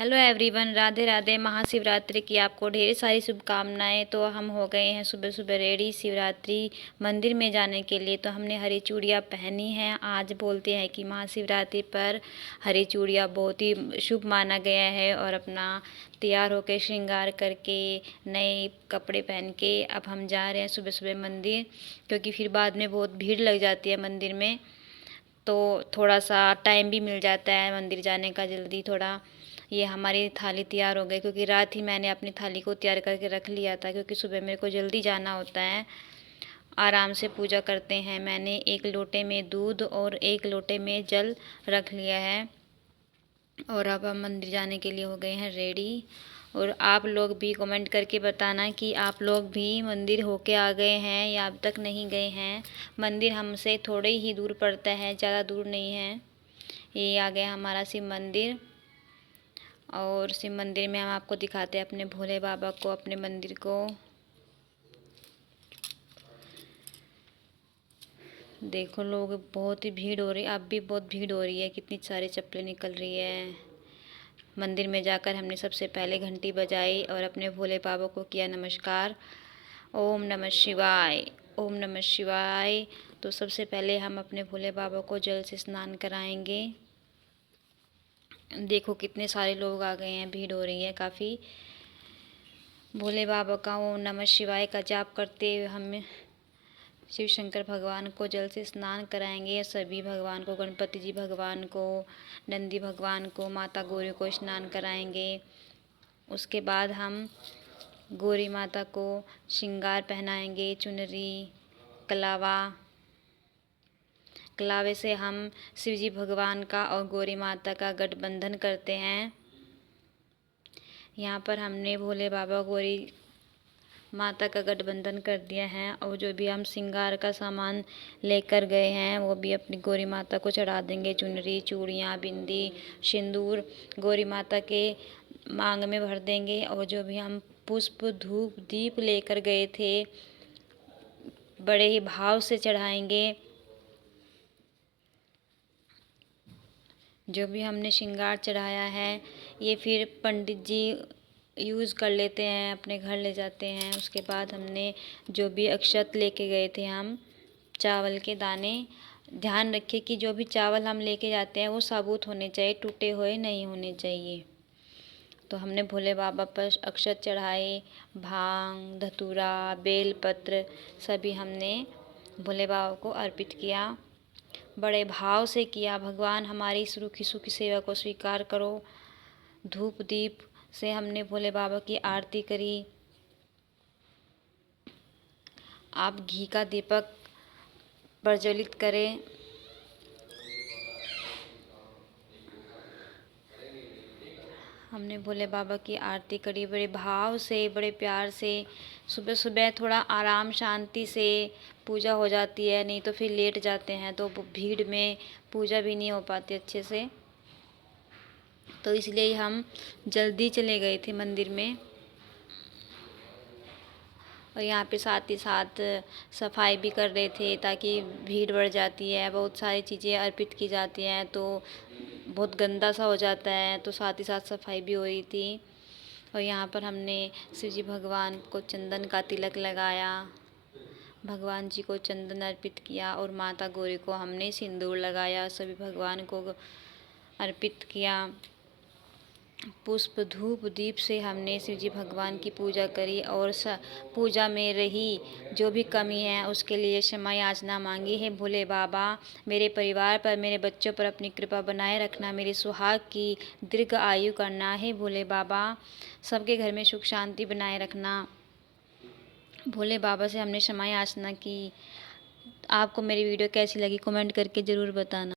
Hello everyone, Radhe Radhe. Mahashivratri की आपको ढेर सारी शुभकामनाएं। तो हम हो गए हैं सुबह सुबह रेडी शिवरात्रि मंदिर में जाने के लिए। तो हमने हरी चूड़ियाँ पहनी हैं। आज बोलते हैं कि महाशिवरात्रि पर हरी चूड़ियाँ बहुत ही शुभ माना गया है। और अपना तैयार होकर श्रृंगार करके नए कपड़े पहन के अब हम जा रहे हैं सुबह सुबह मंदिर, क्योंकि फिर बाद में बहुत भीड़ लग जाती है मंदिर में। तो थोड़ा सा टाइम भी मिल जाता है मंदिर जाने का जल्दी थोड़ा। ये हमारी थाली तैयार हो गई, क्योंकि रात ही मैंने अपनी थाली को तैयार करके रख लिया था, क्योंकि सुबह मेरे को जल्दी जाना होता है। आराम से पूजा करते हैं। मैंने एक लोटे में दूध और एक लोटे में जल रख लिया है। और अब हम मंदिर जाने के लिए हो गए हैं रेडी। और आप लोग भी कमेंट करके बताना कि आप लोग भी मंदिर होके आ गए हैं या अब तक नहीं गए हैं। मंदिर हमसे थोड़े ही दूर पड़ता है, ज़्यादा दूर नहीं है। ये आ गया हमारा शिव मंदिर। और शिव मंदिर में हम आपको दिखाते हैं अपने भोले बाबा को, अपने मंदिर को। देखो लोग, बहुत ही भीड़ हो रही है। अब भी बहुत भीड़ हो रही है, कितनी सारी चप्पलें निकल रही है। मंदिर में जाकर हमने सबसे पहले घंटी बजाई और अपने भोले बाबा को किया नमस्कार। ओम नमः शिवाय, ओम नमः शिवाय। तो सबसे पहले हम अपने भोले बाबा को जल से स्नान कराएंगे। देखो कितने सारे लोग आ गए हैं, भीड़ हो रही है काफ़ी। भोले बाबा का ओम नमः शिवाय का जाप करते हुए हम शिव शंकर भगवान को जल से स्नान कराएंगे। सभी भगवान को, गणपति जी भगवान को, नंदी भगवान को, माता गौरी को स्नान कराएंगे। उसके बाद हम गौरी माता को श्रृंगार पहनाएंगे, चुनरी, कलावा। कलावे से हम शिवजी भगवान का और गौरी माता का गठबंधन करते हैं। यहाँ पर हमने भोले बाबा गौरी माता का गठबंधन कर दिया है। और जो भी हम श्रृंगार का सामान लेकर गए हैं वो भी अपनी गौरी माता को चढ़ा देंगे। चुनरी, चूड़ियाँ, बिंदी, सिंदूर गौरी माता के मांग में भर देंगे। और जो भी हम पुष्प, धूप, दीप लेकर गए थे बड़े ही भाव से चढ़ाएंगे। जो भी हमने श्रृंगार चढ़ाया है ये फिर पंडित जी यूज़ कर लेते हैं, अपने घर ले जाते हैं। उसके बाद हमने जो भी अक्षत लेके गए थे हम, चावल के दाने, ध्यान रखिए कि जो भी चावल हम लेके जाते हैं वो साबुत होने चाहिए, टूटे हुए नहीं होने चाहिए। तो हमने भोले बाबा पर अक्षत चढ़ाए। भांग, धतूरा, बेलपत्र सभी हमने भोले बाबा को अर्पित किया। बड़े भाव से किया। भगवान हमारी सुखी सुखी सेवा को स्वीकार करो। धूप दीप से हमने भोले बाबा की आरती करी। आप घी का दीपक प्रज्वलित करें। हमने भोले बाबा की आरती करी बड़े भाव से, बड़े प्यार से। सुबह सुबह थोड़ा आराम शांति से पूजा हो जाती है, नहीं तो फिर लेट जाते हैं तो भीड़ में पूजा भी नहीं हो पाती अच्छे से। तो इसलिए हम जल्दी चले गए थे मंदिर में। और यहाँ पे साथ ही साथ सफाई भी कर रहे थे, ताकि भीड़ बढ़ जाती है, बहुत सारी चीज़ें अर्पित की जाती हैं तो बहुत गंदा सा हो जाता है। तो साथ ही साथ सफाई भी हो रही थी। और यहाँ पर हमने शिवजी भगवान को चंदन का तिलक लगाया, भगवान जी को चंदन अर्पित किया। और माता गौरी को हमने सिंदूर लगाया, सभी भगवान को अर्पित किया। पुष्प, धूप, दीप से हमने शिवजी भगवान की पूजा करी। और पूजा में रही जो भी कमी है उसके लिए क्षमा याचना मांगी है। भोले बाबा, मेरे परिवार पर, मेरे बच्चों पर अपनी कृपा बनाए रखना, मेरे सुहाग की दीर्घ आयु करना है भोले बाबा। सबके घर में सुख शांति बनाए रखना। भोले बाबा से हमने क्षमा याचना की। आपको मेरी वीडियो कैसी लगी कमेंट करके ज़रूर बताना।